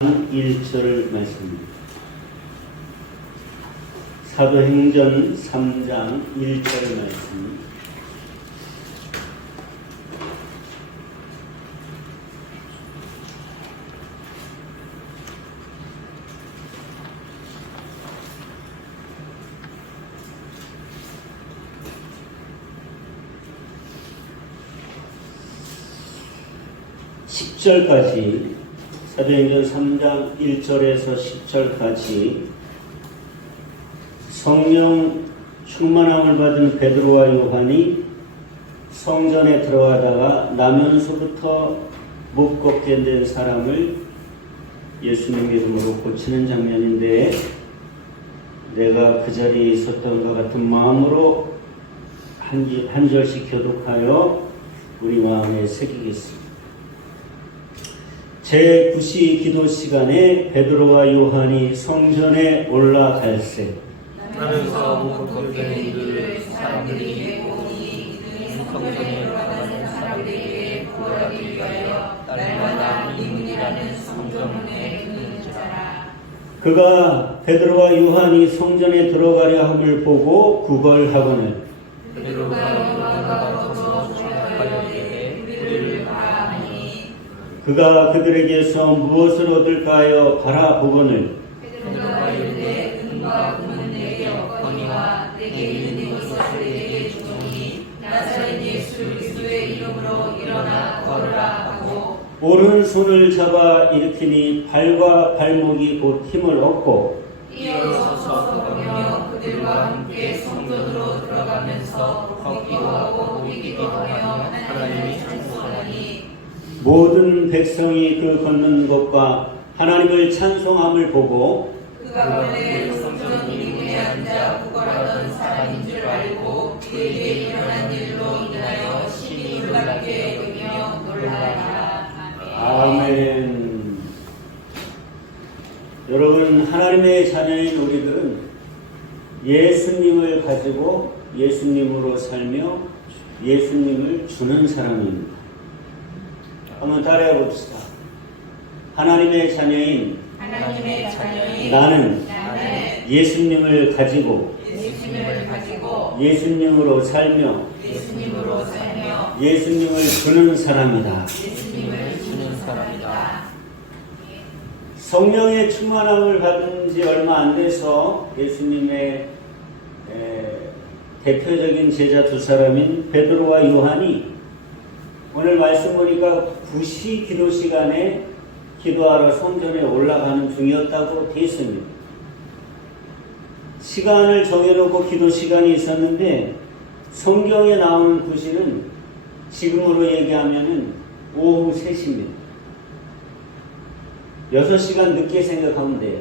1절 말씀입니다. 사도행전 3장 1절 말씀. (10절까지) 사도행전 3장 1절에서 10절까지 성령 충만함을 받은 베드로와 요한이 성전에 들어가다가 나면서부터 못 걷게 된 사람을 예수님 이름으로 고치는 장면인데, 내가 그 자리에 있었던 것 같은 마음으로 한 절씩 교독하여 우리 마음에 새기겠습니다. 제9시 기도 시간에 베드로와 요한이 성전에 올라갈새 나면서 못 걷게 이르되 사람들이 보니 이는 성전에 올라가는 사람들에게 구하기 위하여 날마다 이문이라는 성전문에 있는 자라. 그가 베드로와 요한이 성전에 들어가려 함을 보고 구걸하거늘 베드로가 요한과 더불어 생각하여 이르되 우리를 봐하니. 그가 그들에게서 무엇을 얻을까 하여 바라보거늘 베드로가 이르되 은과 금은 내게 없거니와 내게 있는 것을 내게 주노니 나사렛 예수 그리스도의 이름으로 일어나 걸으라 하고 오른손을 잡아 일으키니 발과 발목이 곧 힘을 얻고 이어서 걸으며 그들과 함께 성전으로 들어가면서 걷기도 하고 뛰기도 하며 하나님이 찬송하니. 모든 백성이 그 걷는 것과 하나님을 찬송함을 보고 그 가운데 성전 입구에 앉아 구걸하던 사람인 줄 알고 그에게 일어난 일로 인하여 심히 놀랍게 여기며 놀라라. 아멘. 여러분, 하나님의 자녀인 우리들은 예수님을 가지고 예수님으로 살며 예수님을 주는 사람입니다. 한번 따라해 봅시다. 하나님의 자녀인 나는 예수님을 가지고 예수님으로 살며 예수님을 주는 사람이다. 성령의 충만함을 받은 지 얼마 안 돼서 예수님의 대표적인 제자 두 사람인 베드로와 요한이 오늘 말씀 보니까 9시 기도 시간에 기도하러 성전에 올라가는 중이었다고 되어 있습니다. 시간을 정해놓고 기도 시간이 있었는데 성경에 나오는 9시는 지금으로 얘기하면 오후 3시입니다. 6시간 늦게 생각하면 돼요.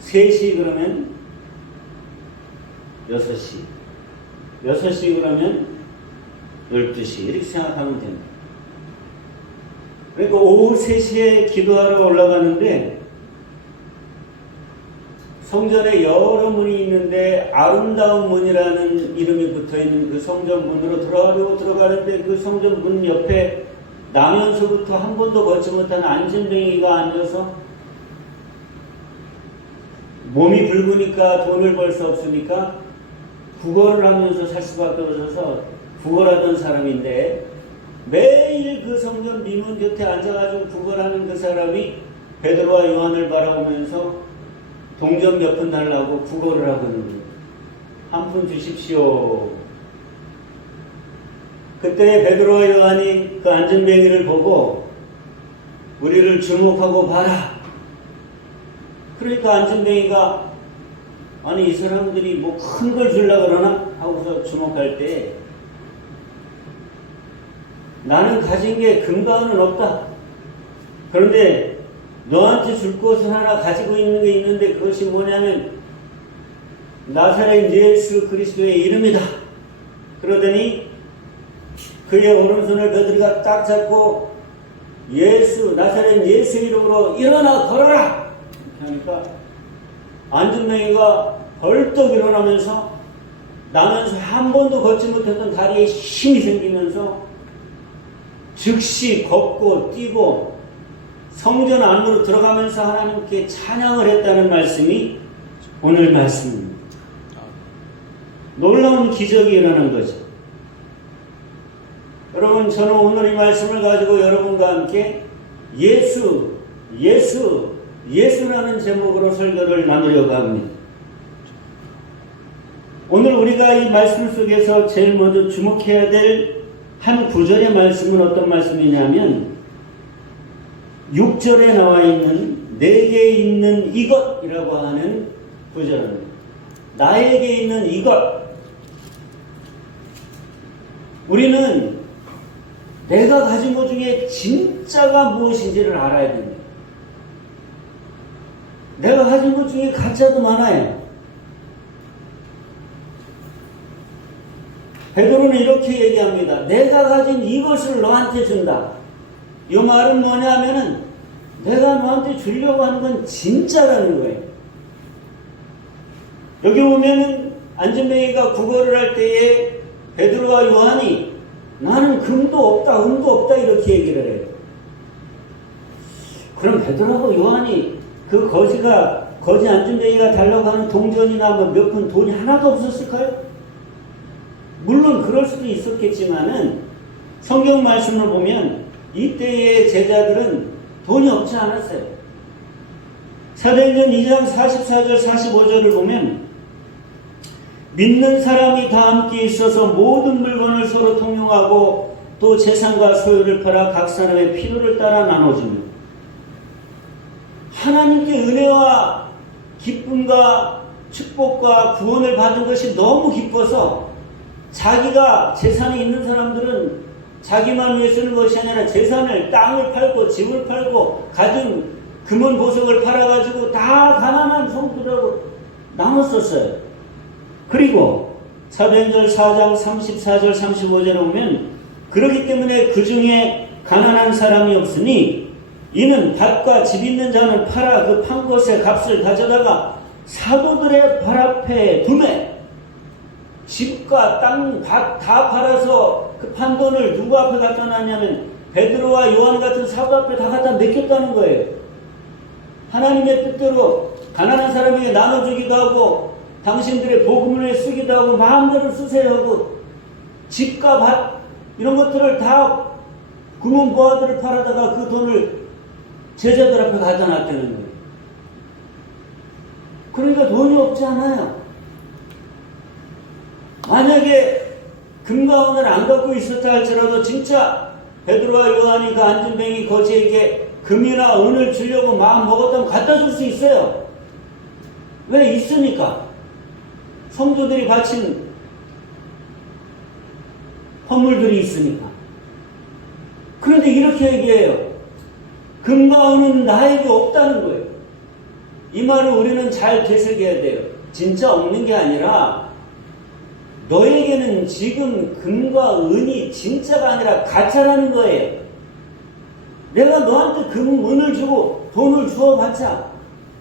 3시 그러면 6시, 6시 그러면 12시 이렇게 생각하면 됩니다. 그러니까 오후 3시에 기도하러 올라가는데 성전에 여러 문이 있는데 아름다운 문이라는 이름이 붙어있는 그 성전 문으로 들어가려고 들어가는데 그 성전 문 옆에 나면서부터 한 번도 걷지 못한 안진뱅이가 앉아서 몸이 붉으니까 돈을 벌 수 없으니까 구걸을 하면서 살 수밖에 없어서 구걸하던 사람인데 매일 그 성전 미문 곁에 앉아가지고 구걸하는 그 사람이 베드로와 요한을 바라보면서 동전 몇 푼 달라고 구걸을 하고 있는 거예요. 한 푼 주십시오. 그때 베드로와 요한이 그 안전뱅이를 보고 우리를 주목하고 봐라. 그러니까 안전뱅이가 아니 이 사람들이 뭐 큰 걸 주려고 그러나? 하고서 주목할 때 나는 가진 게 금가은은 없다. 그런데 너한테 줄 것은 하나 가지고 있는 게 있는데 그것이 뭐냐면 나사렛 예수 그리스도의 이름이다. 그러더니 그의 오른손을 베드로가 딱 잡고 나사렛 예수 이름으로 일어나 걸어라. 이렇게 하니까 안전뱅이가 벌떡 일어나면서 나면서 한 번도 걷지 못했던 다리에 힘이 생기면서 즉시 걷고 뛰고 성전 안으로 들어가면서 하나님께 찬양을 했다는 말씀이 오늘 말씀입니다. 놀라운 기적이 일어난 거죠. 여러분, 저는 오늘 이 말씀을 가지고 여러분과 함께 예수라는 제목으로 설교를 나누려고 합니다. 오늘 우리가 이 말씀 속에서 제일 먼저 주목해야 될 한 구절의 말씀은 어떤 말씀이냐면 6절에 나와 있는 내게 있는 이것이라고 하는 구절입니다. 나에게 있는 이것. 우리는 내가 가진 것 중에 진짜가 무엇인지를 알아야 됩니다. 내가 가진 것 중에 가짜도 많아요. 베드로는 이렇게 얘기합니다. 내가 가진 이것을 너한테 준다. 이 말은 뭐냐면은 내가 너한테 주려고 하는 건 진짜라는 거예요. 여기 보면은 안전뱅이가 구걸을 할 때에 베드로와 요한이 나는 금도 없다, 은도 없다 이렇게 얘기를 해요. 그럼 베드로하고 요한이 그 거지 안전뱅이가 달라고 하는 동전이나 뭐 몇 푼 돈이 하나도 없었을까요? 물론 그럴 수도 있었겠지만은 성경 말씀을 보면 이때의 제자들은 돈이 없지 않았어요. 사도행전 2장 44절 45절을 보면 믿는 사람이 다 함께 있어서 모든 물건을 서로 통용하고 또 재산과 소유를 팔아 각 사람의 필요를 따라 나눠줍니다. 하나님께 은혜와 기쁨과 축복과 구원을 받은 것이 너무 기뻐서 자기가 재산이 있는 사람들은 자기만 위해 쓰는 것이 아니라 재산을, 땅을 팔고 집을 팔고 가진 금은 보석을 팔아가지고 다 가난한 성도들하고 나눴었어요. 그리고 사도행전 4장 34절 35절에 보면 그렇기 때문에 그 중에 가난한 사람이 없으니 이는 밭과 집 있는 자는 팔아 그 판 것의 값을 가져다가 사도들의 발 앞에 두매 집과 땅, 밭 다 팔아서 그 판 돈을 누구 앞에 갖다 놨냐면 베드로와 요한 같은 사도 앞에 다 갖다 맡겼다는 거예요. 하나님의 뜻대로 가난한 사람에게 나눠주기도 하고 당신들의 복음을 쓰기도 하고 마음대로 쓰세요 하고 집과 밭 이런 것들을 다 금은 보화들을 팔아다가 그 돈을 제자들 앞에 갖다 놨다는 거예요. 그러니까 돈이 없지 않아요. 만약에 금과 은을 안 갖고 있었다 할지라도 진짜 베드로와 요한이 그 안전뱅이 거지에게 금이나 은을 주려고 마음 먹었다면 갖다 줄 수 있어요. 왜 있으니까? 성도들이 바친 헌물들이 있으니까. 그런데 이렇게 얘기해요. 금과 은은 나에게 없다는 거예요. 이 말을 우리는 잘 되새겨야 돼요. 진짜 없는 게 아니라 너에게는 지금 금과 은이 진짜가 아니라 가짜라는 거예요. 내가 너한테 금, 은을 주고 돈을 주어봤자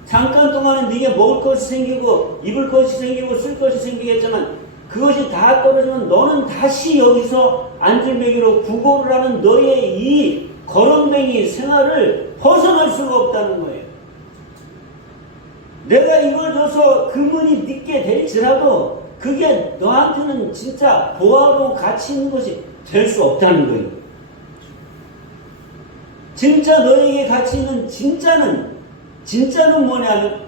잠깐 동안은 네게 먹을 것이 생기고 입을 것이 생기고 쓸 것이 생기겠지만 그것이 다 떨어지면 너는 다시 여기서 안줄매기로 구걸을 하는 너의 이 거렁뱅이 생활을 벗어날 수가 없다는 거예요. 내가 이걸 줘서 금은이 늦게 될지라도 그게 너한테는 진짜 보화로 가치 있는 것이 될 수 없다는 거예요. 진짜 너에게 가치 있는 진짜는 뭐냐면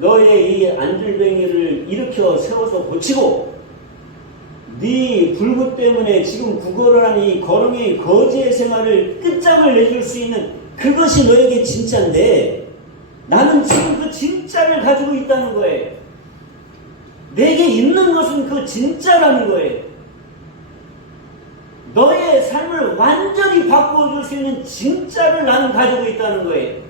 너의 이 안줄뱅이를 일으켜 세워서 고치고 네 불구 때문에 지금 구걸을 하는 이 거렁이 거지의 생활을 끝장을 내줄 수 있는 그것이 너에게 진짜인데 나는 지금 그 진짜를 가지고 있다는 거예요. 내게 있는 것은 그 진짜라는 거예요. 너의 삶을 완전히 바꿔줄 수 있는 진짜를 나는 가지고 있다는 거예요.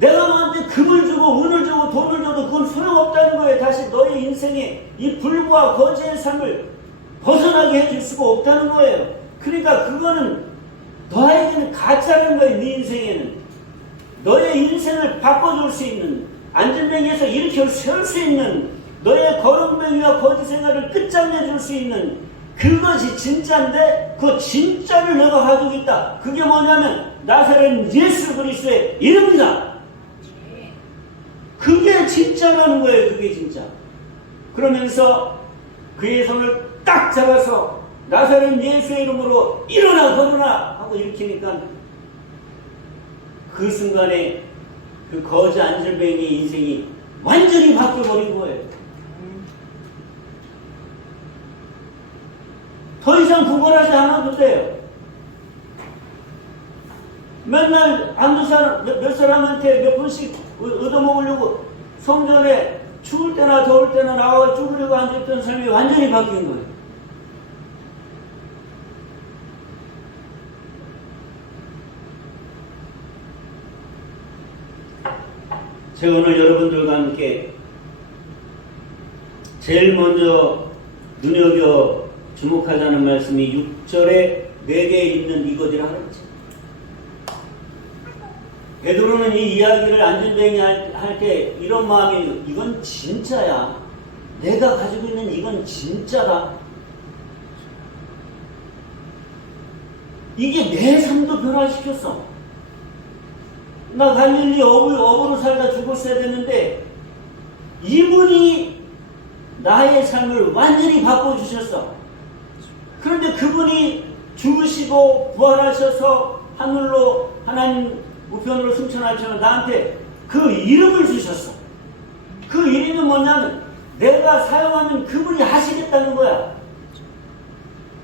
내가 너한테 금을 주고 은을 주고 돈을 줘도 그건 소용없다는 거예요. 다시 너의 인생에 이 불과 거지의 삶을 벗어나게 해줄 수가 없다는 거예요. 그러니까 그거는 너에게는 가짜라는 거예요. 네 인생에는. 너의 인생을 바꿔줄 수 있는 안전뱅이에서 일으켜 세울 수 있는 너의 거렁뱅이와 거지 생활을 끝장내줄 수 있는 그것이 진짜인데 그 진짜를 내가 가지고 있다. 그게 뭐냐면 나사렛 예수 그리스도의 이름이다. 그게 진짜라는 거예요. 그게 진짜. 그러면서 그의 손을 딱 잡아서 나사렛 예수의 이름으로 일어나 걸어라 하고 일으키니까 그 순간에 그 거지 안절뱅이의 인생이 완전히 바뀌어버린 거예요. 더 이상 구걸하지 않아도 돼요. 맨날 한두 사람, 몇 사람한테 몇 분씩 얻어먹으려고 성전에 추울 때나 더울 때나 나와 쭈그리고 앉아있던 삶이 완전히 바뀐 거예요. 제가 오늘 여러분들과 함께 제일 먼저 눈여겨 주목하자는 말씀이 6절에 내게 있는 이것이라 하였지. 베드로는 이 이야기를 안전뱅이 할 때 이런 마음이 이건 진짜야. 내가 가지고 있는 이건 진짜다. 이게 내 삶도 변화시켰어. 나 갈릴리 어부로 살다 죽었어야 되는데 이분이 나의 삶을 완전히 바꿔주셨어. 그런데 그분이 죽으시고 부활하셔서 하늘로 하나님 우편으로 승천하셔서 나한테 그 이름을 주셨어. 그 이름이 뭐냐면 내가 사용하면 그분이 하시겠다는 거야.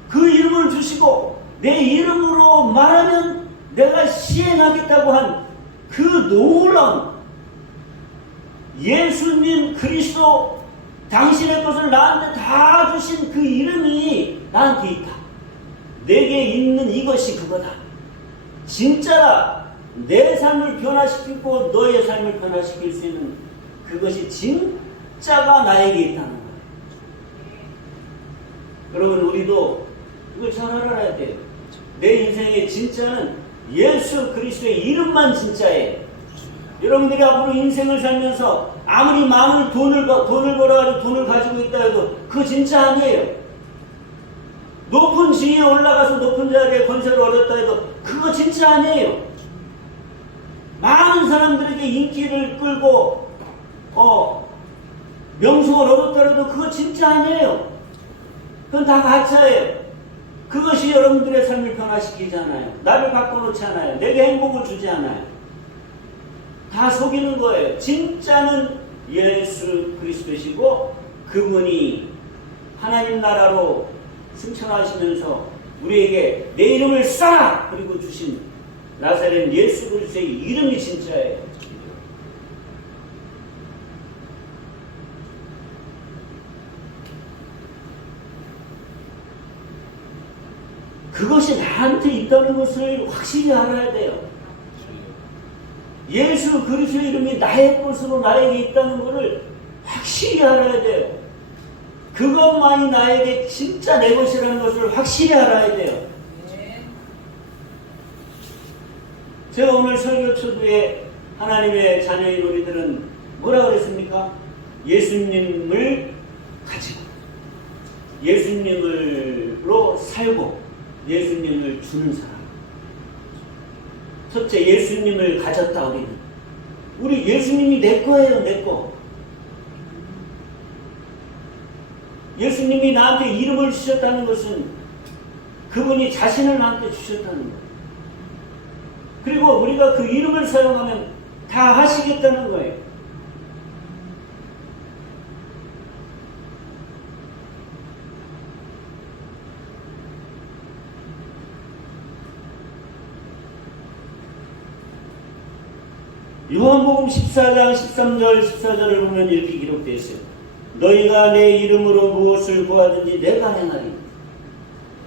그 이름을 주시고 내 이름으로 말하면 내가 시행하겠다고 한 그 놀라운 예수님 그리스도 당신의 것을 나한테 다 주신 그 이름이 나한테 있다. 내게 있는 이것이 그거다. 진짜라. 내 삶을 변화시키고 너의 삶을 변화시킬 수 있는 그것이 진짜가 나에게 있다는 거예요. 여러분 우리도 이걸 잘 알아야 돼요. 내 인생의 진짜는 예수 그리스도의 이름만 진짜예요. 여러분들이 앞으로 인생을 살면서 아무리 많은 돈을 벌어가지고 돈을 가지고 있다 해도 그거 진짜 아니에요. 높은 지위에 올라가서 높은 자리에 건설을 얻었다 해도 그거 진짜 아니에요. 많은 사람들에게 인기를 끌고 명성을 얻었다 해도 그거 진짜 아니에요. 그건 다 가짜예요. 그것이 여러분들의 삶을 변화시키지 않아요. 나를 바꿔놓지 않아요. 내게 행복을 주지 않아요. 다 속이는 거예요. 진짜는 예수 그리스도시고 그분이 하나님 나라로 승천하시면서 우리에게 내 이름을 써라! 그리고 주신 나사렛 예수 그리스도의 이름이 진짜예요. 그것이 나한테 있다는 것을 확실히 알아야 돼요. 예수 그리스도의 이름이 나의 것으로 나에게 있다는 것을 확실히 알아야 돼요. 그것만이 나에게 진짜 내 것이라는 것을 확실히 알아야 돼요. 제가 오늘 설교 초두에 하나님의 자녀인 우리들은 뭐라 그랬습니까? 예수님을 가지고 예수님으로 살고 예수님을 주는 사람. 첫째, 예수님을 가졌다 우리는. 우리 예수님이 내 거예요. 내 거. 예수님이 나한테 이름을 주셨다는 것은 그분이 자신을 나한테 주셨다는 거예요. 그리고 우리가 그 이름을 사용하면 다 하시겠다는 거예요. 요한복음 14장 13절 14절을 보면 이렇게 기록되어 있어요. 너희가 내 이름으로 무엇을 구하든지 내가 행하리.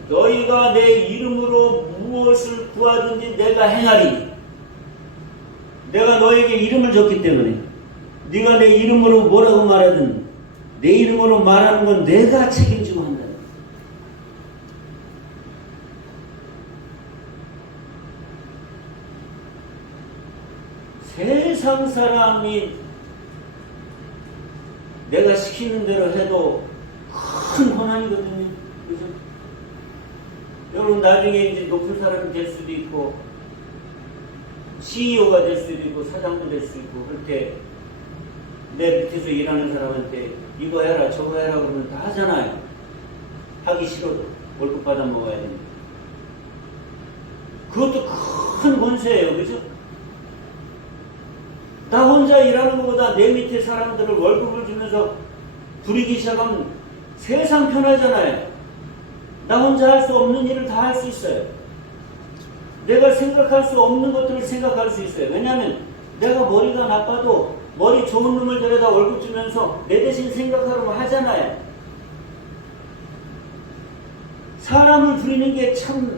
너희가 내 이름으로 무엇을 구하든지 내가 행하리. 내가 너에게 이름을 줬기 때문에 네가 내 이름으로 뭐라고 말하든 내 이름으로 말하는 건 내가 책임지고 한다. 세상 사람이 내가 시키는 대로 해도 큰 고난이거든요. 그죠? 여러분 나중에 이제 높은 사람이 될 수도 있고 CEO가 될 수도 있고 사장도 될 수 있고 그렇게 내 밑에서 일하는 사람한테 이거 해라 저거 해라 그러면 다 하잖아요. 하기 싫어도 월급 받아 먹어야 됩니다. 그것도 큰 권세예요. 그죠? 나 혼자 일하는 것보다 내 밑에 사람들을 월급을 주면서 부리기 시작하면 세상 편하잖아요. 나 혼자 할 수 없는 일을 다 할 수 있어요. 내가 생각할 수 없는 것들을 생각할 수 있어요. 왜냐하면 내가 머리가 나빠도 머리 좋은 놈을 데려다 월급 주면서 내 대신 생각하려고 하잖아요. 사람을 부리는 게 참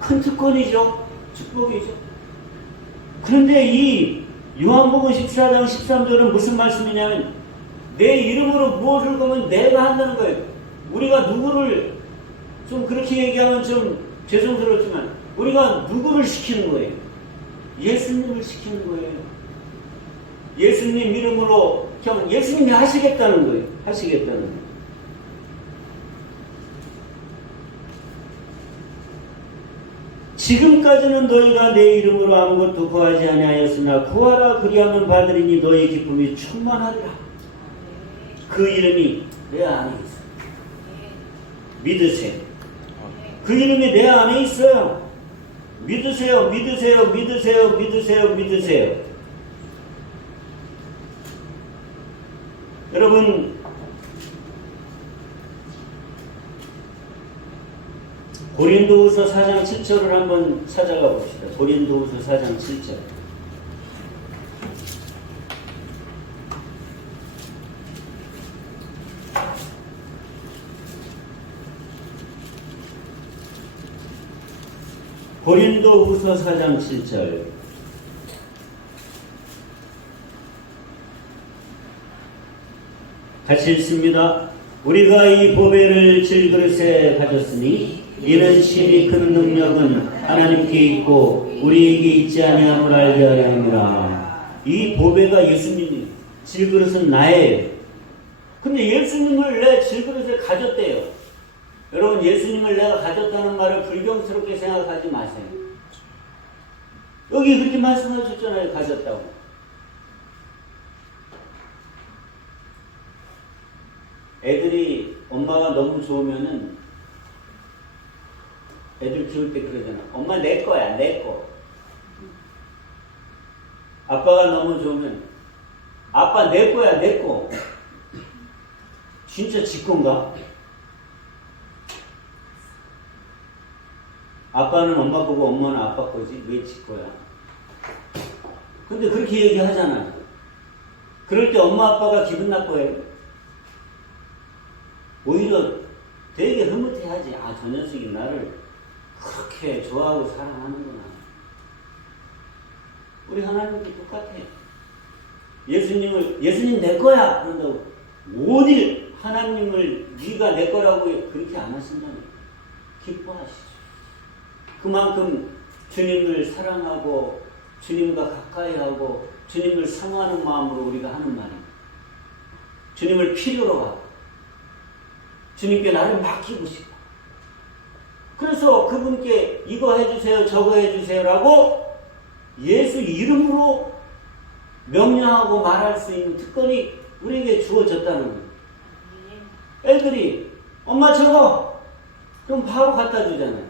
큰 특권이죠. 축복이죠. 그런데 이 요한복음 14장 13절은 무슨 말씀이냐면 내 이름으로 무엇을 거면 내가 한다는 거예요. 우리가 누구를 좀 그렇게 얘기하면 좀 죄송스럽지만 우리가 누구를 시키는 거예요? 예수님을 시키는 거예요. 예수님 이름으로 그냥 예수님이 하시겠다는 거예요. 하시겠다는 거예요. 지금까지는 너희가 내 이름으로 아무것도 구하지 아니하였으나 구하라 그리하면 받으리니 너희 기쁨이 충만하리라. 그 이름이 내 안에 있어요. 믿으세요. 그 이름이 내 안에 있어요. 믿으세요. 믿으세요. 믿으세요. 믿으세요. 믿으세요. 여러분 고린도후서 4장 7절을 한번 찾아가 봅시다. 고린도후서 4장 7절. 고린도후서 4장 7절. 같이 읽습니다. 우리가 이 보배를 질그릇에 가졌으니 이는 신이 큰 능력은 하나님께 있고 우리에게 있지 아니함을 알게 하려 함이라. 이 보배가 예수님이 질그릇은 나예요. 근데 예수님을 내 질그릇에 가졌대요. 여러분 예수님을 내가 가졌다는 말을 불경스럽게 생각하지 마세요. 여기 그렇게 말씀하셨잖아요. 가졌다고. 애들이 엄마가 너무 좋으면은 애들 키울 때 그러잖아. 엄마 내 거야, 내 거. 아빠가 너무 좋으면 아빠 내 거야, 내 거. 진짜 지 건가? 아빠는 엄마 거고 엄마는 아빠 거지. 왜 지 거야? 근데 그렇게 얘기하잖아. 그럴 때 엄마 아빠가 기분 나빠해요. 오히려 되게 흐뭇해하지. 아, 저 녀석이 나를 그렇게 좋아하고 사랑하는구나. 우리 하나님도 똑같아요. 예수님 내 거야! 그런다고 어딜 하나님을 네가 내 거라고 그렇게 안 하신다니. 기뻐하시죠. 그만큼 주님을 사랑하고 주님과 가까이하고 주님을 사모하는 마음으로 우리가 하는 말입니다. 주님을 필요로 하고 주님께 나를 맡기고 싶어. 그래서 그분께 이거 해주세요, 저거 해주세요라고 예수 이름으로 명령하고 말할 수 있는 특권이 우리에게 주어졌다는 거예요. 애들이 엄마 저거 그럼 바로 갖다 주잖아요.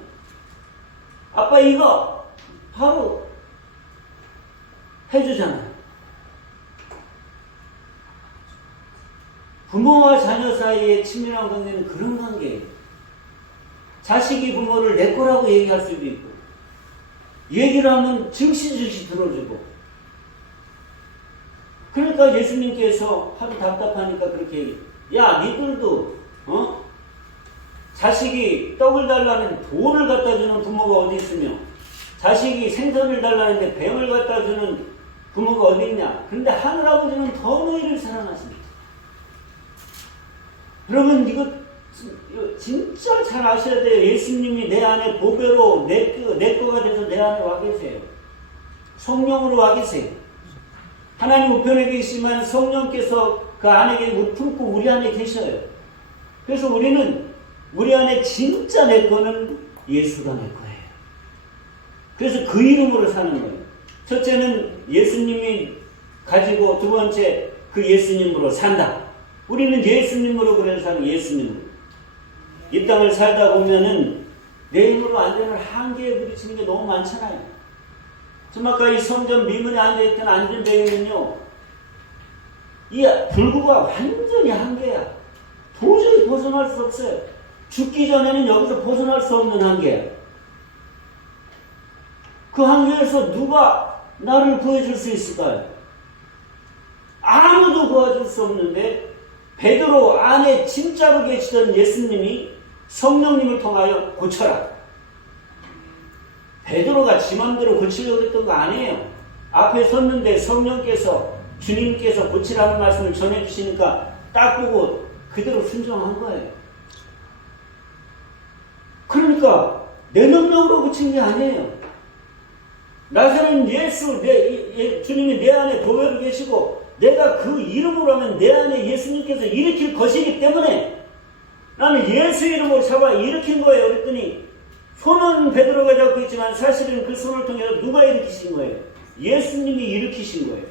아빠 이거 바로 해주잖아요. 부모와 자녀 사이의 친밀한 관계는 그런 관계예요. 자식이 부모를 내 거라고 얘기할 수도 있고 얘기를 하면 즉시 들어주고. 그러니까 예수님께서 하도 답답하니까 그렇게 얘기해요. 야 니들도 자식이 떡을 달라는 돌을 갖다 주는 부모가 어디 있으며 자식이 생선을 달라는데 뱀을 갖다 주는 부모가 어디 있냐. 그런데 하늘아버지는 더 너희를 사랑하십니다. 여러분 이거 진짜 잘 아셔야 돼요. 예수님이 내 안에 보배로 내 거가 돼서 내 안에 와 계세요. 성령으로 와 계세요. 하나님 우편에 계시지만 성령께서 그 안에 품고 우리 안에 계셔요. 그래서 우리 안에 진짜 내 거는 예수가 내 거예요. 그래서 그 이름으로 사는 거예요. 첫째는 예수님이 가지고, 두 번째 그 예수님으로 산다. 우리는 예수님으로 그래서 사는 예수님으로. 이 땅을 살다 보면은 내 힘으로 안 되는 한계에 부딪히는 게 너무 많잖아요. 좀 아까 이 성전 미문에 앉아있던 안전뱅이는요, 이 불구가 완전히 한계야. 도저히 벗어날 수 없어요. 죽기 전에는 여기서 벗어날 수 없는 한계야. 그 한계에서 누가 나를 구해줄 수 있을까요? 아무도 구해줄 수 없는데 베드로 안에 진짜로 계시던 예수님이 성령님을 통하여 고쳐라. 베드로가 지 맘대로 고치려고 했던 거 아니에요. 앞에 섰는데 성령께서, 주님께서 고치라는 말씀을 전해주시니까 딱 보고 그대로 순종한 거예요. 그러니까 내 능력으로 고친 게 아니에요. 나사렛 예수, 주님이 내 안에 보혈로 계시고 내가 그 이름으로 하면 내 안에 예수님께서 일으킬 것이기 때문에 나는 예수 이름으로 잡아 일으킨 거예요. 그랬더니 손은 베드로가 잡고 있지만 사실은 그 손을 통해서 누가 일으키신 거예요? 예수님이 일으키신 거예요.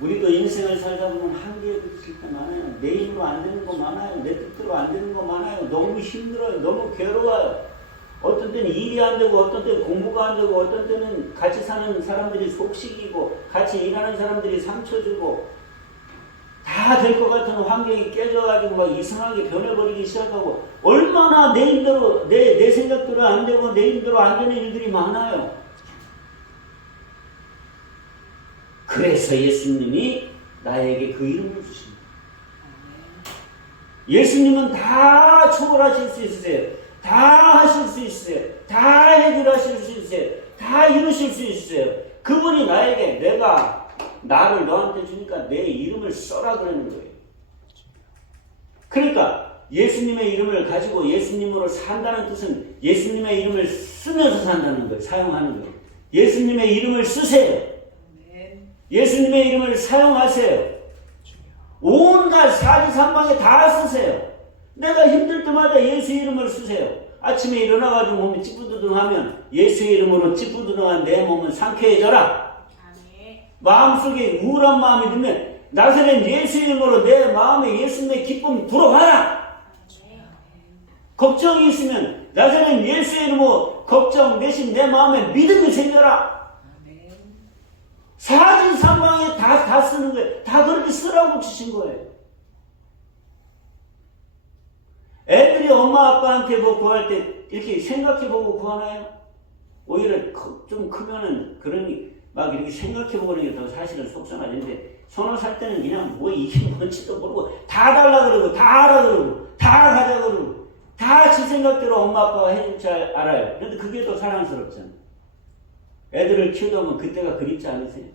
우리도 인생을 살다 보면 한계에 부딪힐 때 많아요. 내 힘으로 안 되는 거 많아요. 내 뜻대로 안 되는 거 많아요. 너무 힘들어요. 너무 괴로워요. 어떤 때는 일이 안 되고, 어떤 때는 공부가 안 되고, 어떤 때는 같이 사는 사람들이 속식이고, 같이 일하는 사람들이 상처 주고, 다 될 것 같은 환경이 깨져가지고 막 이상하게 변해버리기 시작하고, 얼마나 내 힘대로, 내 생각대로 안 되고, 내 힘대로 안 되는 일들이 많아요. 그래서 예수님이 나에게 그 이름을 주십니다. 예수님은 다 초월하실 수 있으세요. 다 하실 수 있으세요. 다 해결하실 수 있으세요. 다 이루실 수 있으세요. 그분이 나에게 나를 너한테 주니까 내 이름을 써라 그러는 거예요. 그러니까 예수님의 이름을 가지고 예수님으로 산다는 뜻은 예수님의 이름을 쓰면서 산다는 거예요. 사용하는 거예요. 예수님의 이름을 쓰세요. 예수님의 이름을 사용하세요. 온갖 사지삼방에 다 쓰세요. 내가 힘들 때마다 예수 이름을 쓰세요. 아침에 일어나가지고 몸이 찌뿌드둥하면 예수의 이름으로 찌뿌드둥한 내 몸은 상쾌해져라. 마음속에 우울한 마음이 들면 나사렛 예수 이름으로 내 마음에 예수님의 기쁨 불어와라. 걱정이 있으면 나사렛 예수 이름으로 걱정 대신 내 마음에 믿음이 생겨라. 사지삼방에 다 쓰는 거예요. 다 그렇게 쓰라고 주신 거예요. 애들이 엄마 아빠한테 뭐 구할 때 이렇게 생각해보고 구하나요? 오히려 좀 크면은 그러니 막 이렇게 생각해보는 게 더 사실은 속상하는데 3살 때는 그냥 뭐 이게 뭔지도 모르고 다 달라 그러고 다 하라 그러고 다 가자 그러고 다 지 생각대로 엄마 아빠가 해줄 줄 알아요. 근데 그게 더 사랑스럽잖아요. 애들을 키우다 보면 그때가 그립지 않으세요?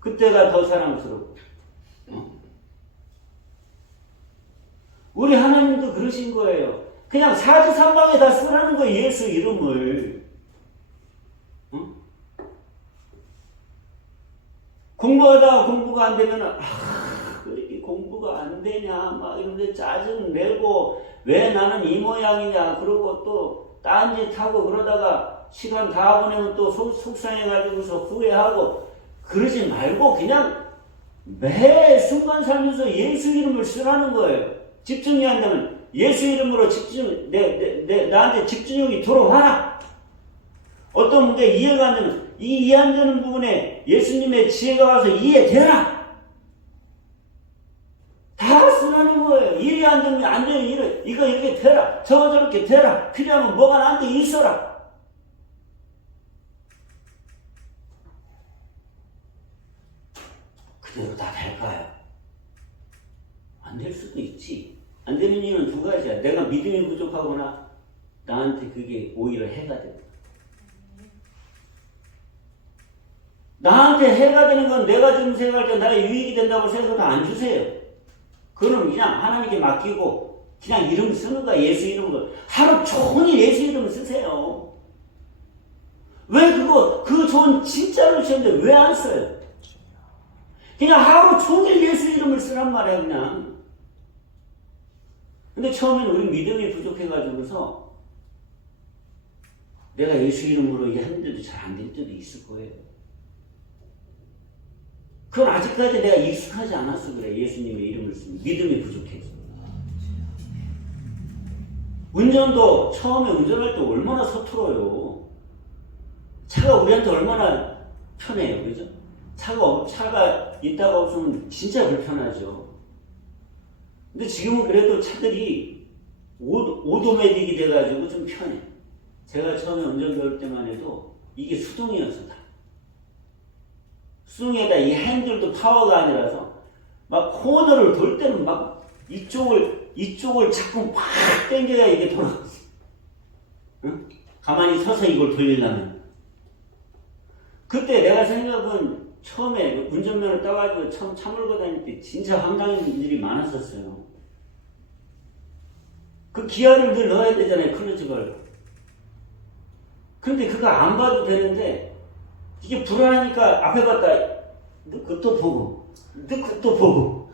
그때가 더 사랑스럽고. 우리 하나님도 그러신 거예요. 그냥 사지삼방에 다 쓰라는 거예요. 예수 이름을. 공부하다가 공부가 안 되면 왜 이렇게 공부가 안 되냐 막 이런데 짜증 내고 왜 나는 이 모양이냐 그러고 또 딴짓하고 그러다가 시간 다 보내면 또 속상해가지고서 후회하고 그러지 말고 그냥 매 순간 살면서 예수 이름을 쓰라는 거예요. 집중이 안 되면 예수 이름으로 나한테 집중력이 들어와라. 어떤 문제 이해가 안 되면 이해 안 되는 부분에 예수님의 지혜가 와서 이해되라. 다 쓰라는 거예요. 일이 안 되면 안 되는 일을 이거 이렇게 되라. 저거 저렇게 되라. 필요하면 뭐가 나한테 있어라. 그대로 다 될까요? 안 될 수도 있지. 안 되는 이유는 두 가지야. 내가 믿음이 부족하거나 나한테 그게 오히려 해가 된다. 나한테 해가 되는 건 내가 좀 생각할 때 나의 유익이 된다고 생각해서 안 주세요. 그거는 그냥 하나님께 맡기고 그냥 이름 쓰는 거야. 예수 이름으로. 하루 종일 예수 이름 쓰세요. 왜 그 좋은 진짜로 쓰는데 왜 안 써요? 그냥 하루 종일 예수 이름을 쓰란 말이야 그냥. 근데 처음에는 우리 믿음이 부족해가지고서 내가 예수 이름으로 이게 했는데도 잘 안 될 때도 있을 거예요. 그건 아직까지 내가 익숙하지 않아서 그래. 예수님의 이름을 쓰면 믿음이 부족해서. 운전도 처음에 운전할 때 얼마나 서툴어요. 차가 우리한테 얼마나 편해요. 그죠? 차가 있다가 없으면 진짜 불편하죠. 근데 지금은 그래도 차들이 오토매틱이 돼가지고 좀 편해. 제가 처음에 운전 배울 때만 해도 이게 수동이어서 다. 수동에다 이 핸들도 파워가 아니라서 막 코너를 돌 때는 막 이쪽을 자꾸 막 당겨야 이게 돌아가지. 응? 가만히 서서 이걸 돌리려면. 그때 내가 생각은 처음에 운전면허 따가지고 처음 차 몰고 다닐 때 진짜 황당한 일이 많았었어요. 그 기아를 늘 넣어야 되잖아요, 클러치를. 근데 그거 안 봐도 되는데 이게 불안하니까 앞에 봤다 너 그것도 보고 너 그것도 보고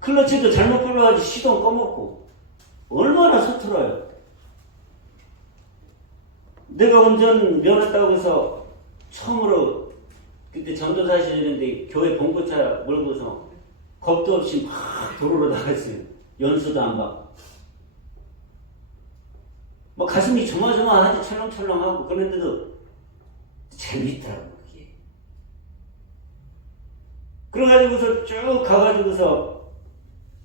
클러치도 잘못 불러가지고 시동 꺼먹고 얼마나 서툴어요. 내가 운전 면허 따고 해서 처음으로 그때 전도사 시절인데 교회 봉고차 몰고서 겁도 없이 막 도로로 나갔어요. 연수도 안 받고 뭐 가슴이 조마조마하지 철렁철렁하고 그런데도 재밌더라고 그게. 그래가지고서 쭉 가가지고서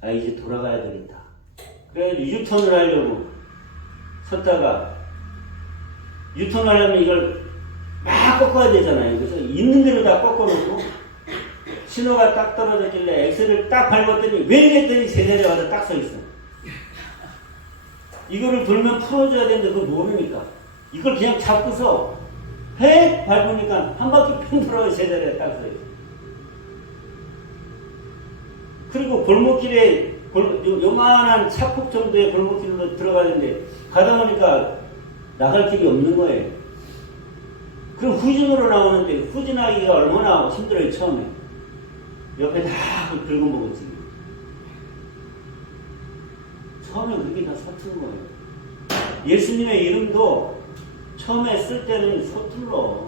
아 이제 돌아가야 되겠다. 그래가지고 유턴을 하려고 섰다가 유턴을 하려면 이걸 막 꺾어야 되잖아요. 그래서 있는 대로 다 꺾어놓고 신호가 딱 떨어졌길래 엑셀을 딱 밟았더니 왜 이랬더니 제자리에 와서 딱 서 있어. 이거를 돌면 풀어줘야 되는데 그걸 모르니까 이걸 그냥 잡고서 해 밟으니까 한 바퀴 핑 돌아가 제자리에 딱 서 있어. 그리고 골목길에 요만한 차폭 정도의 골목길로 들어가는데 가다 보니까 나갈 길이 없는 거예요. 그럼 후진으로 나오는데 후진하기가 얼마나 힘들어요. 처음에 옆에 다 긁어먹었지. 처음에 그게 다 서투른 거예요. 예수님의 이름도 처음에 쓸 때는 서툴러.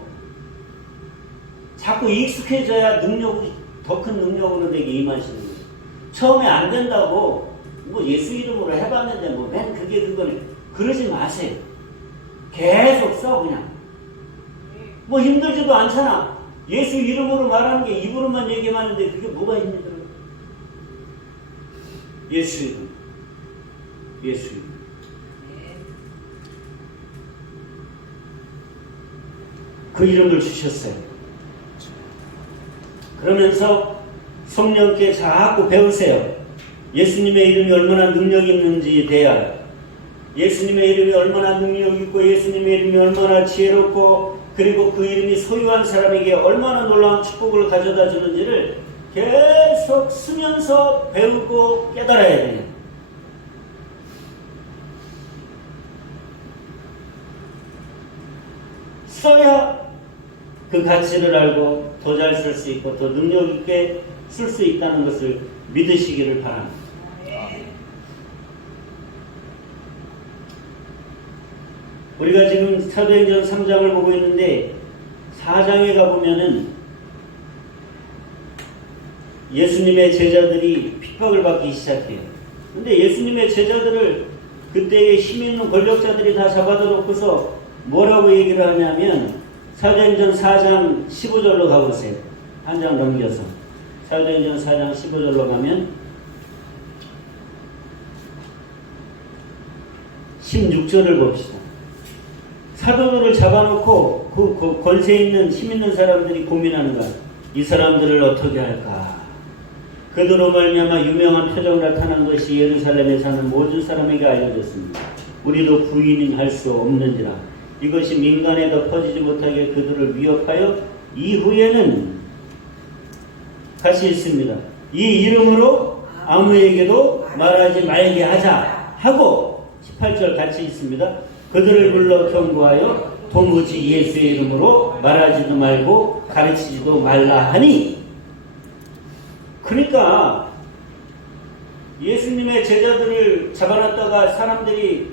자꾸 익숙해져야 능력이 더 큰 능력으로 되게 임하시는 거예요. 처음에 안 된다고 뭐 예수 이름으로 해봤는데 뭐 맨 그거는 그러지 마세요. 계속 써 그냥. 뭐 힘들지도 않잖아. 예수 이름으로 말하는 게 입으로만 얘기하는데 그게 뭐가 힘들어요? 예수 이름. 예수 이름. 그 이름을 주셨어요. 그러면서 성령께 자꾸 배우세요. 예수님의 이름이 얼마나 능력 있는지에 대하여, 예수님의 이름이 얼마나 능력 있고 예수님의 이름이 얼마나 지혜롭고 그리고 그 이름이 소유한 사람에게 얼마나 놀라운 축복을 가져다 주는지를 계속 쓰면서 배우고 깨달아야 돼요. 써야 그 가치를 알고 더 잘 쓸 수 있고 더 능력 있게 쓸 수 있다는 것을 믿으시기를 바랍니다. 우리가 지금 사도행전 3장을 보고 있는데 4장에 가보면은 예수님의 제자들이 핍박을 받기 시작해요. 근데 예수님의 제자들을 그때의 힘 있는 권력자들이 다 잡아다 놓고서 뭐라고 얘기를 하냐면 사도행전 4장 15절로 가보세요. 한 장 넘겨서 사도행전 4장 15절로 가면 16절을 봅시다. 사도들을 잡아놓고 그 권세 있는 힘 있는 사람들이 고민하는 거야. 이 사람들을 어떻게 할까? 그들로 말미암아 유명한 표적 나타난 것이 예루살렘에 사는 모든 사람에게 알려졌습니다. 우리도 부인할 수 없는지라. 이것이 민간에 더 퍼지지 못하게 그들을 위협하여 이후에는 같이 있습니다. 이 이름으로 아무에게도 말하지 말게 하자 하고 18절 같이 있습니다. 그들을 불러 경고하여 도무지 예수의 이름으로 말하지도 말고 가르치지도 말라 하니. 그러니까 예수님의 제자들을 잡아놨다가 사람들이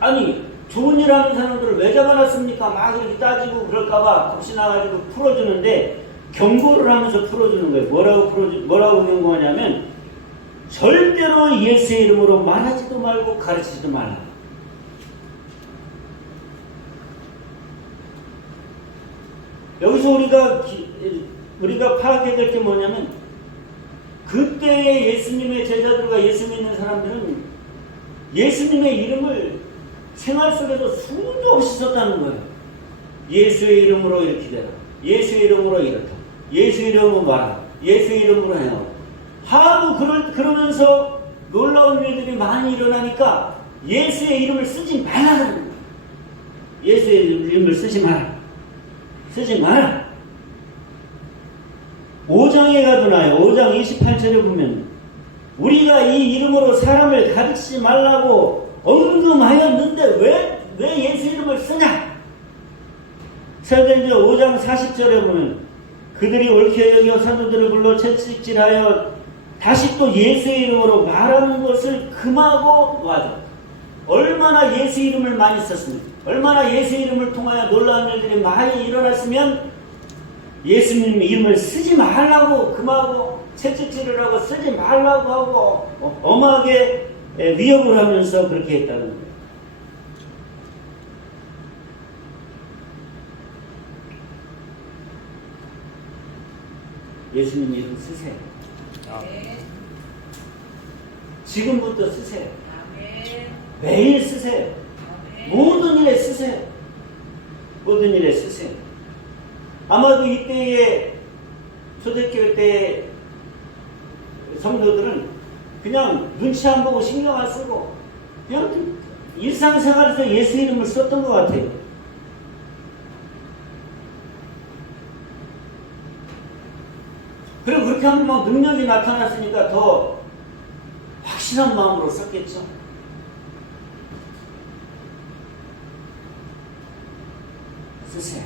아니 좋은 일 하는 사람들을 왜 잡아놨습니까? 막 이렇게 따지고 그럴까봐 겁신나가지고 풀어주는데 경고를 하면서 풀어주는 거예요. 뭐라고 경고하냐면 절대로 예수의 이름으로 말하지도 말고 가르치지도 말라. 여기서 우리가 파악해야 될 게 뭐냐면 그때의 예수님의 제자들과 예수 믿는 사람들은 예수님의 이름을 생활 속에서 수도 없이 썼다는 거예요. 예수의 이름으로 이렇게 되라. 예수의 이름으로 이렇다. 예수의 이름으로 말하라. 예수의 이름으로 해라. 하도 그러면서 놀라운 일들이 많이 일어나니까 예수의 이름을 쓰지 말라는 거예요. 예수의 이름을 쓰지 마라. 쓰지 마라. 5장에 가도 나요. 5장 28절에 보면 우리가 이 이름으로 사람을 가르치지 말라고 언금하였는데 왜 예수 이름을 쓰냐? 사도행전 5장 40절에 보면 그들이 옳게 여겨 사도들을 불러 채찍질하여 다시 또 예수의 이름으로 말하는 것을 금하고 놓아줘. 얼마나 예수 이름을 많이 썼습니까? 얼마나 예수 이름을 통하여 놀라운 일들이 많이 일어났으면 예수님 이름을 쓰지 말라고 금하고 채찍질을 하고 쓰지 말라고 하고 엄하게 위협을 하면서 그렇게 했다는 거예요. 예수님 이름 쓰세요. 지금부터 쓰세요. 매일 쓰세요. 모든 일에 쓰세요. 모든 일에 쓰세요. 아마도 이때의 초대교회 때의 성도들은 그냥 눈치 안 보고 신경 안 쓰고 그냥 일상생활에서 예수 이름을 썼던 것 같아요. 그리고 그렇게 하면 막 능력이 나타났으니까 더 확실한 마음으로 썼겠죠. 쓰세요.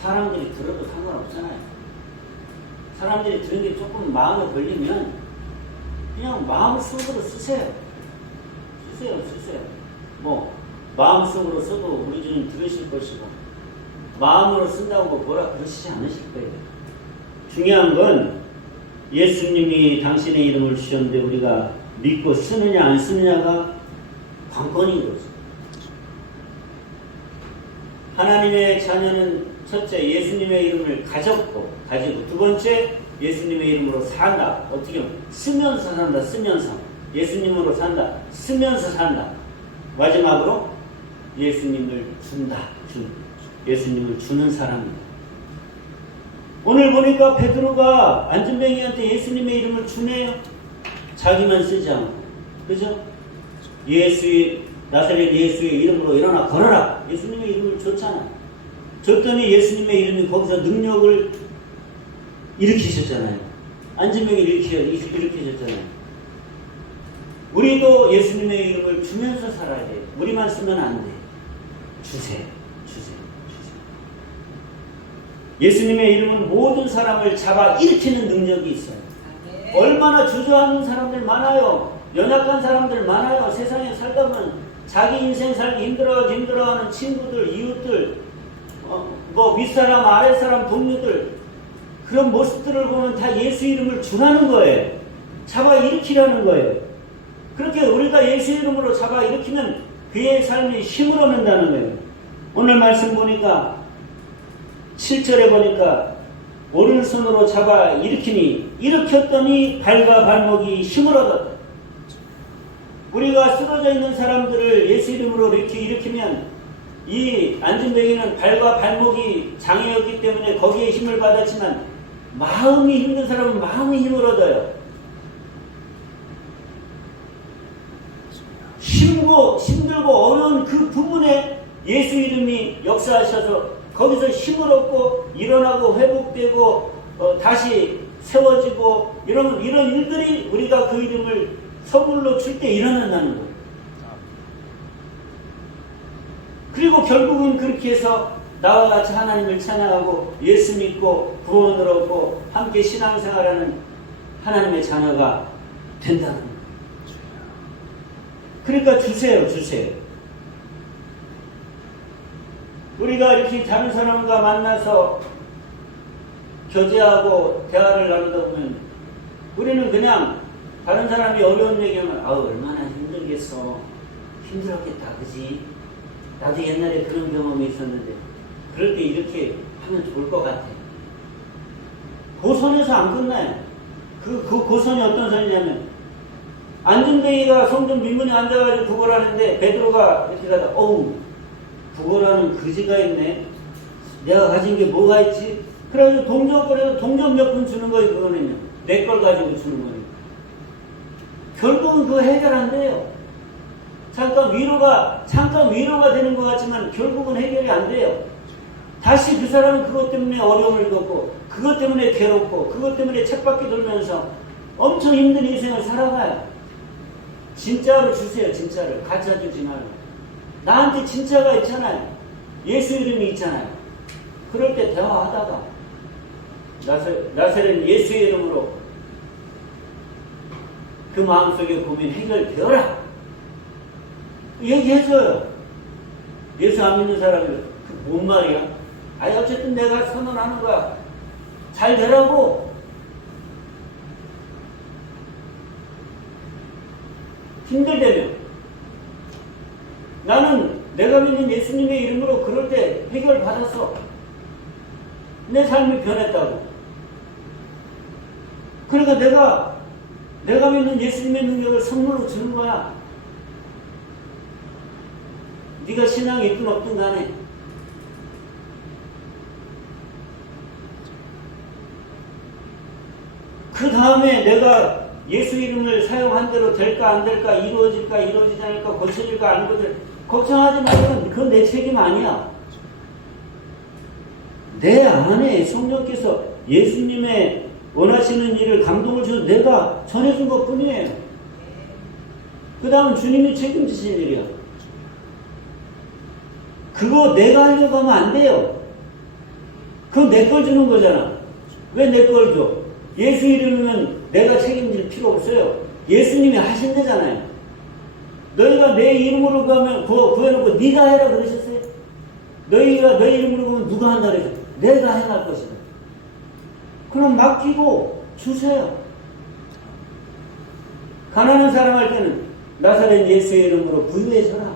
사람들이 들어도 상관없잖아요. 사람들이 들은 게 조금 마음에 걸리면 그냥 마음속으로 쓰세요. 쓰세요. 뭐 마음속으로 써도 우리 주님 들으실 것이고 마음으로 쓴다고 뭐라 그러시지 않으실 거예요. 중요한 건 예수님이 당신의 이름을 주셨는데 우리가 믿고 쓰느냐 안 쓰느냐가 관건인 거죠. 하나님의 자녀는 첫째 예수님의 이름을 가지고 두 번째 예수님의 이름으로 산다. 어떻게 보면 쓰면서 산다. 예수님으로 산다. 쓰면서 산다. 마지막으로 예수님을 준다. 예수님을 주는 사람입니다. 오늘 보니까 베드로가 안진뱅이한테 예수님의 이름을 주네요. 자기만 쓰지 않고. 그죠? 나사렛 예수의 이름으로 일어나 걸어라. 예수님의 이름을 줬잖아. 줬더니 예수님의 이름이 거기서 능력을 일으키셨잖아요. 안진뱅이를 일으키셨잖아요. 우리도 예수님의 이름을 주면서 살아야 돼요. 우리만 쓰면 안 돼. 주세요. 예수님의 이름은 모든 사람을 잡아 일으키는 능력이 있어요. 얼마나 주저하는 사람들 많아요. 연약한 사람들 많아요. 세상에 살다 보면 자기 인생 살기 힘들어하는 친구들, 이웃들, 윗사람, 아랫사람, 동료들 그런 모습들을 보면 다 예수 이름을 주라는 거예요. 잡아 일으키라는 거예요. 그렇게 우리가 예수 이름으로 잡아 일으키면 그의 삶이 힘을 얻는다는 거예요. 오늘 말씀 보니까 7절에 보니까 오른손으로 잡아 일으켰더니 발과 발목이 힘을 얻었다. 우리가 쓰러져 있는 사람들을 예수 이름으로 이렇게 일으키면 이 안진뱅이는 발과 발목이 장애였기 때문에 거기에 힘을 받았지만 마음이 힘든 사람은 마음의 힘을 얻어요. 힘들고 어려운 그 부분에 예수 이름이 역사하셔서 거기서 힘을 얻고 일어나고 회복되고 다시 세워지고 이런 일들이 우리가 그 이름을 선물로 줄 때 일어난다는 거예요. 그리고 결국은 그렇게 해서 나와 같이 하나님을 찬양하고 예수 믿고 구원을 얻고 함께 신앙생활하는 하나님의 자녀가 된다는 거예요. 그러니까 주세요. 우리가 이렇게 다른 사람과 만나서 교제하고 대화를 나누다 보면 우리는 그냥 다른 사람이 어려운 얘기하면 얼마나 힘들겠어. 힘들었겠다. 그지? 나도 옛날에 그런 경험이 있었는데 그럴 때 이렇게 하면 좋을 것 같아. 고선에서 안 끝나요. 그 고선이 어떤 선이냐면 안전뱅이가 성전 민문에 앉아가지고 구걸하는데 베드로가 이렇게 가다 구걸하는 그지가 있네. 내가 가진 게 뭐가 있지? 그래가지고 동전거리에서 동전 몇 푼 주는 거예요. 그거는요. 내 걸 가지고 주는 거예요. 결국은 그거 해결 안 돼요. 잠깐 위로가 되는 것 같지만 결국은 해결이 안 돼요. 다시 그 사람은 그것 때문에 어려움을 겪고 그것 때문에 괴롭고 그것 때문에 책밖에 돌면서 엄청 힘든 인생을 살아가요. 진짜로 주세요. 진짜를 가짜 주지 말고. 나한테 진짜가 있잖아요. 예수 이름이 있잖아요. 그럴 때 대화하다가 나사렛 예수의 이름으로 그 마음속에 고민 해결되어라. 얘기해줘요. 예수 안 믿는 사람이 뭔 말이야? 어쨌든 내가 선언하는 거야. 잘 되라고. 힘들다며. 나는 내가 믿는 예수님의 이름으로 그럴 때 해결 받았어. 내 삶이 변했다고. 그러니까 내가 믿는 예수님의 능력을 선물로 주는 거야. 네가 신앙이 있든 없든 간에. 그 다음에 내가 예수 이름을 사용한 대로 될까 안 될까, 이루어질까 이루어지지 않을까, 고쳐질까 안 고쳐질까 걱정하지 말고 그건 내 책임 아니야. 내 안에 성령께서 예수님의 원하시는 일을 감동을 줘서 내가 전해준 것 뿐이에요. 그 다음은 주님이 책임지실 일이야. 그거 내가 하려고 하면 안 돼요. 그건 내 걸 주는 거잖아. 왜 내 걸 줘? 예수 이름이면 내가 책임질 필요 없어요. 예수님이 하신대잖아요. 너희가 내 이름으로 구해놓고 네가 해라 그러셨어요? 너희가 내 이름으로 구하면 누가 한다 그랬어? 내가 해갈 것이다. 그럼 맡기고 주세요. 가난한 사람 할 때는 나사렛 예수의 이름으로 부유해져라.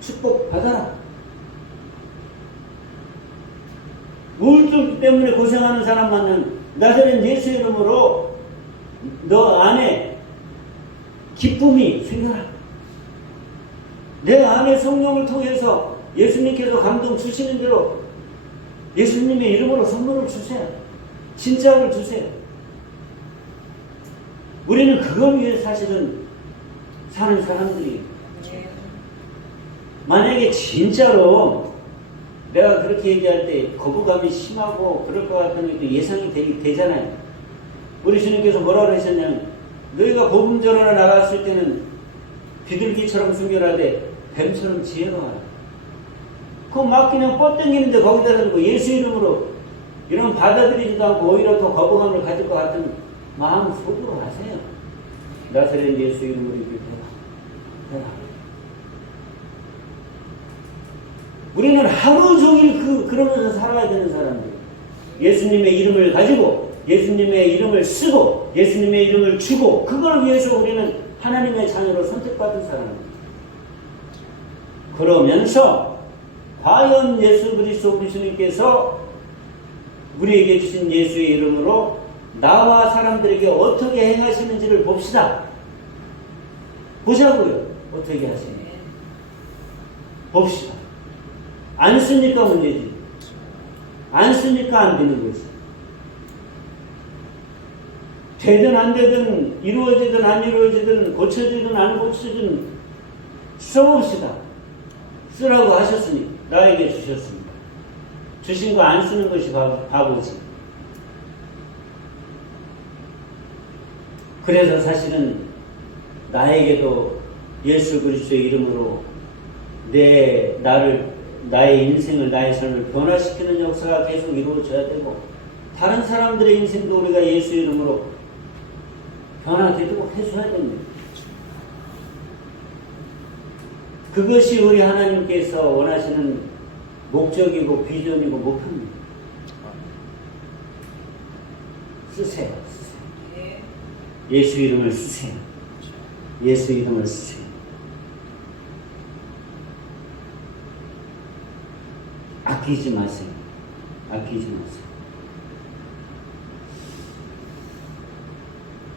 축복 받아라. 우울증 때문에 고생하는 사람 만나면 나사렛 예수 이름으로 너 안에 기쁨이 생겨라. 내 안에 성령을 통해서 예수님께서 감동 주시는 대로 예수님의 이름으로 선물을 주세요. 진짜를 주세요. 우리는 그걸 위해 사실은 사는 사람들이에요. 만약에 진짜로 내가 그렇게 얘기할 때 거부감이 심하고 그럴 것 같은 것도 예상이 되잖아요. 우리 주님께서 뭐라고 하셨냐면 너희가 복음 전하러 나갔을 때는 비둘기처럼 순결하되 뱀처럼 지혜로워라. 그거 막 그냥 뻗당기는데 거기다 대고 예수 이름으로 이런 받아들이지도 않고 오히려 더 거부감을 가질 것 같은 마음 속으로 하세요. 나사렛 예수 이름으로 이렇게 되라. 우리는 하루 종일 그러면서 살아야 되는 사람들. 예수님의 이름을 가지고 예수님의 이름을 쓰고 예수님의 이름을 주고 그걸 위해서 우리는 하나님의 자녀로 선택받은 사람입니다. 그러면서 과연 예수 그리스도 우리 주님께서 우리에게 주신 예수의 이름으로 나와 사람들에게 어떻게 행하시는지를 봅시다. 보자고요. 어떻게 하시는지. 봅시다. 안 쓰니까 문제지. 안 쓰니까 안 되는 거지. 되든 안 되든 이루어지든 안 이루어지든 고쳐지든 안 고쳐지든 써봅시다. 쓰라고 하셨으니 나에게 주셨습니다. 주신 거 안 쓰는 것이 바보지. 그래서 사실은 나에게도 예수 그리스도의 이름으로 나의 인생을, 나의 삶을 변화시키는 역사가 계속 이루어져야 되고 다른 사람들의 인생도 우리가 예수 이름으로 변화되도록 해줘야 됩니다. 그것이 우리 하나님께서 원하시는 목적이고 비전이고 목표입니다. 쓰세요. 네. 예수 이름을 쓰세요. 예수 이름을 쓰세요. 아끼지 마세요. 아끼지 마세요.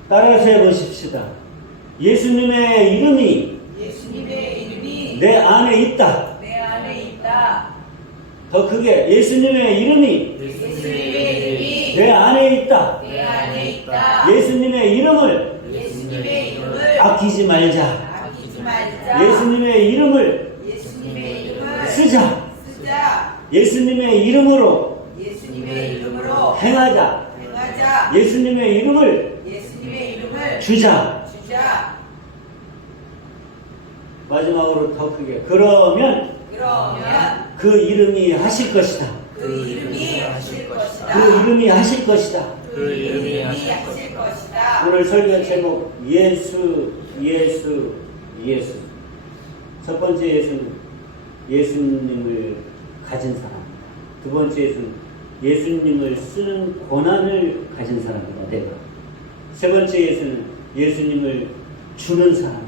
따라서 해보십시다. 예수님의 이름이 예수님의 이름이 내 안에 있다. 내 안에 있다. 더 크게 예수님의 이름이 예수님의 이름이 내 안에 있다. 내 안에 있다. 예수님의 이름을 예수님의 이름을 아끼지 말자. 아끼지 말자. 예수님의 이름을 예수님의 이름을 쓰자. 쓰자. 예수님의 이름으로 예수님의 이름으로 행하자. 행하자. 예수님의 이름을 예수님의 이름을 주자. 주자. 마지막으로 더 크게 그러면 그러면 그 이름이 하실 것이다. 그 이름이 하실 것이다. 그 이름이 하실 것이다. 그 이름이 하실 것이다. 오늘 설교 제목 예수 예수 예수. 첫 번째 예수는 예수님을 가진 사람입니다. 두 번째 예수는 예수님을 쓰는 권한을 가진 사람이다. 내가. 세 번째 예수는 예수님을 주는 사람이다.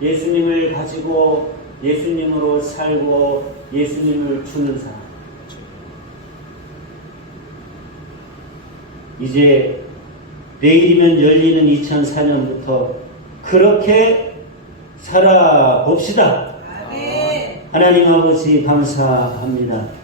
내가. 예수님을 가지고 예수님으로 살고 예수님을 주는 사람. 이제 내일이면 열리는 2004년부터 그렇게 살아봅시다. 아멘. 하나님 아버지 감사합니다.